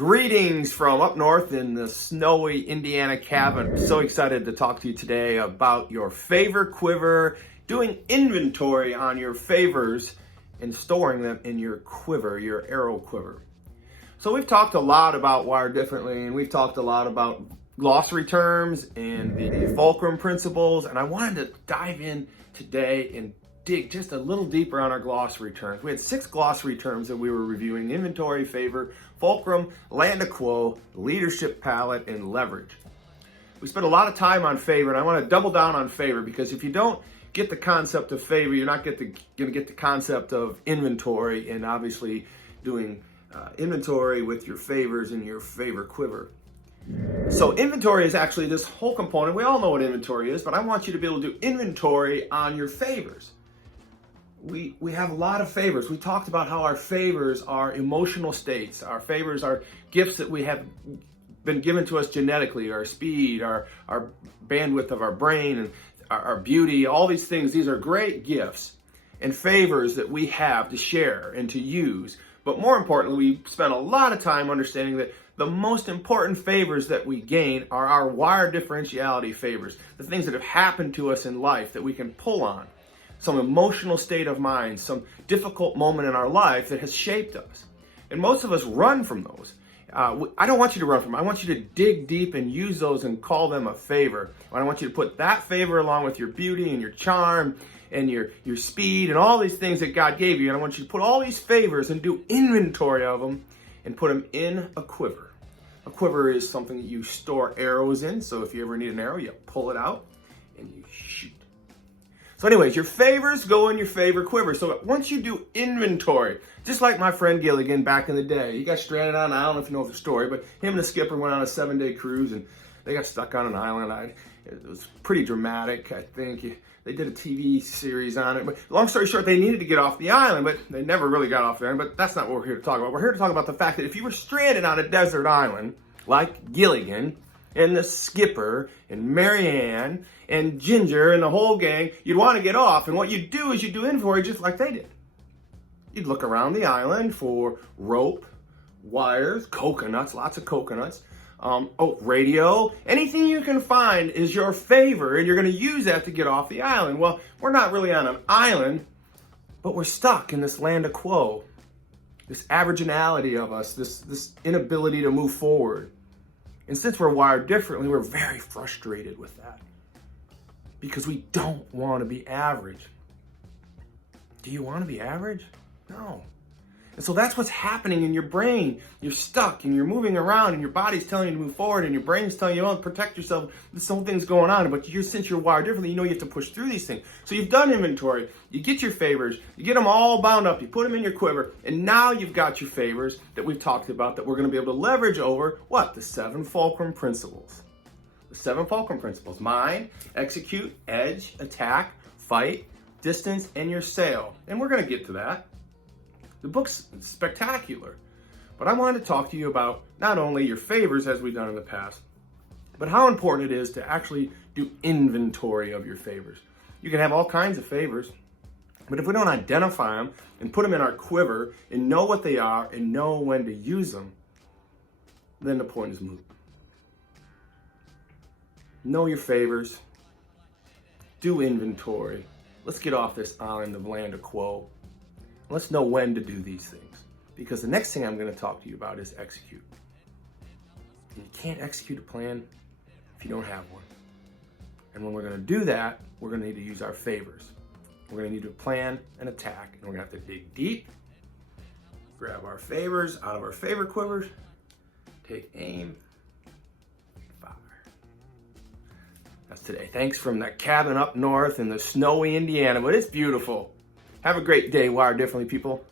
Greetings from up north in the snowy Indiana cabin. I'm so excited to talk to you today about your favor quiver, doing inventory on your favors and storing them in your quiver, your arrow quiver. So we've talked a lot about Wired Differently, and we've talked a lot about glossary terms and the fulcrum principles, and I wanted to dive in today and dig just a little deeper on our glossary terms. We had 6 glossary terms that we were reviewing: inventory, favor, fulcrum, land accrual, leadership palette, and leverage. We spent a lot of time on favor, and I want to double down on favor, because if you don't get the concept of favor, you're not going to get the concept of inventory, and obviously doing inventory with your favors in your favor quiver. So inventory is actually this whole component. We all know what inventory is, but I want you to be able to do inventory on your favors. We have a lot of favors. We talked about how our favors are emotional states. Our favors are gifts that we have been given to us genetically: our speed, our bandwidth of our brain, and our beauty, all these things. These are great gifts and favors that we have to share and to use. But more importantly, we spent a lot of time understanding that the most important favors that we gain are our wired differentiality favors, the things that have happened to us in life that we can pull on. Some emotional state of mind, some difficult moment in our life that has shaped us. And most of us run from those. I don't want you to run from them. I want you to dig deep and use those and call them a favor. I want you to put that favor along with your beauty and your charm and your speed and all these things that God gave you. And I want you to put all these favors and do inventory of them and put them in a quiver. A quiver is something that you store arrows in. So if you ever need an arrow, you pull it out and you shoot. So anyways, your favors go in your favor quiver. So once you do inventory, just like my friend Gilligan back in the day, he got stranded on an island. I don't know if you know the story, but him and the skipper went on a 7-day cruise and they got stuck on an island. It was pretty dramatic, I think. They did a TV series on it. But long story short, they needed to get off the island, but they never really got off the island. But that's not what we're here to talk about. We're here to talk about the fact that if you were stranded on a desert island, like Gilligan and the skipper and Marianne and Ginger and the whole gang, you'd want to get off. And what you'd do is you'd do inventory just like they did. You'd look around the island for rope, wires, coconuts, lots of coconuts, radio. Anything you can find is your favor, and you're going to use that to get off the island. Well, we're not really on an island, but we're stuck in this land of quo, this aboriginality of us, this inability to move forward. And since we're wired differently, we're very frustrated with that because we don't want to be average. Do you want to be average? No. And so that's what's happening in your brain. You're stuck and you're moving around and your body's telling you to move forward and your brain's telling you, oh, protect yourself. This whole thing's going on. But since you're wired differently, you know you have to push through these things. So you've done inventory. You get your favors. You get them all bound up. You put them in your quiver. And now you've got your favors that we've talked about that we're going to be able to leverage over what? The 7 fulcrum principles. The 7 fulcrum principles: mind, execute, edge, attack, fight, distance, and your sail. And we're going to get to that. The book's spectacular, but I wanted to talk to you about not only your favors, as we've done in the past, but how important it is to actually do inventory of your favors. You can have all kinds of favors, but if we don't identify them and put them in our quiver and know what they are and know when to use them, then the point is moot. Know your favors. Do inventory. Let's get off this island of land of quo. Let's know when to do these things, because the next thing I'm going to talk to you about is execute. And you can't execute a plan if you don't have one. And when we're going to do that, we're going to need to use our favors. We're going to need to plan and attack, and we're going to have to dig deep, grab our favors out of our favor quivers, take aim, fire. That's today. Thanks from that cabin up north in the snowy Indiana, but it's beautiful. Have a great day, Wired Differently, people.